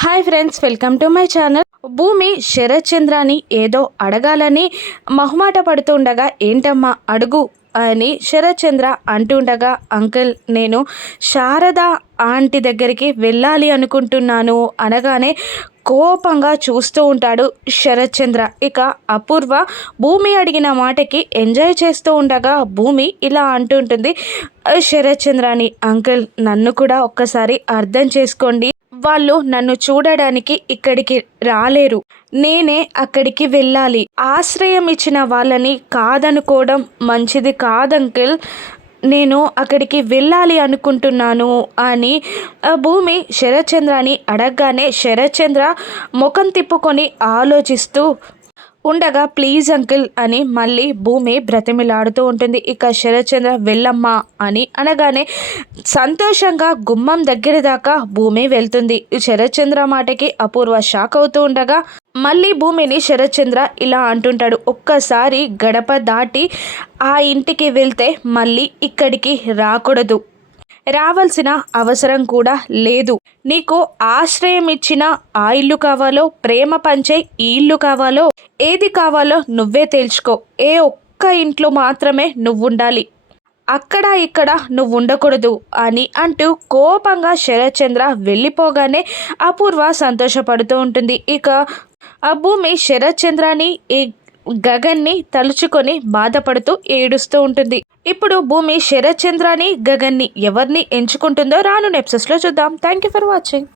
Hi friends welcome to my channel. భూమి శరత్ చంద్రాని ఏదో అడగాలని మహుమాట పడుతుండగా ఏంటమ్మా అడుగు అని శరత్చంద్ర అంటుండగా అంకుల్ నేను శారద ఆంటీ దగ్గరికి వెళ్ళాలి అనుకుంటున్నాను అనగానే కోపంగా చూస్తూ ఉంటాడు శరత్చంద్ర. ఇక అపూర్వ భూమి అడిగిన మాటకి ఎంజాయ్ చేస్తూ ఉండగా భూమి ఇలా అంటుంటుంది శరత్చంద్రని అంకుల్ నన్ను కూడా ఒక్కసారి అర్థం చేసుకోండి వాళ్ళు నన్ను చూడడానికి ఇక్కడికి రాలేరు. నేనే అక్కడికి వెళ్ళాలి. ఆశ్రయం ఇచ్చిన వాళ్ళని కాదనుకోవడం మంచిది కాదంకిల్ నేను అక్కడికి వెళ్ళాలి అనుకుంటున్నాను అని భూమి శరత్చంద్రని అడగగానే శరత్చంద్ర ముఖం తిప్పుకొని ఆలోచిస్తూ ఉండగా ప్లీజ్ అంకిల్ అని మళ్ళీ భూమి బ్రతిమిలాడుతూ ఉంటుంది. ఇక శరత్చంద్ర వెళ్ళమ్మా అని అనగానే సంతోషంగా గుమ్మం దగ్గర దాకా భూమి వెళ్తుంది. శరత్చంద్ర మాటకి అపూర్వ షాక్ అవుతూ ఉండగా మళ్ళీ భూమిని శరత్చంద్ర ఇలా అంటుంటాడు. ఒక్కసారి గడప దాటి ఆ ఇంటికి వెళ్తే మళ్ళీ ఇక్కడికి రాకూడదు. రావాల్సిన అవసరం కూడా లేదు. నీకు ఆశ్రయం ఇచ్చిన ఆ ఇల్లు కావాలో ప్రేమ పంచే ఈ ఇల్లు కావాలో ఏది కావాలో నువ్వే తేల్చుకో. ఏ ఒక్క ఇంట్లో మాత్రమే నువ్వు ఉండాలి అక్కడ ఇక్కడ నువ్వు ఉండకూడదు అని అంటూ కోపంగా శరత్చంద్ర వెళ్ళిపోగానే అపూర్వ సంతోషపడుతూ ఉంటుంది. ఇక ఆ భూమి శరత్చంద్రాని ఈ గగన్ని తలుచుకొని బాధపడుతూ ఏడుస్తూ ఉంటుంది. ఇప్పుడు భూమి శరత్చంద్రాని గగన్ని ఎవరిని ఎంచుకుంటుందో రాను నెప్సెస్లో చూద్దాం. Thank you for watching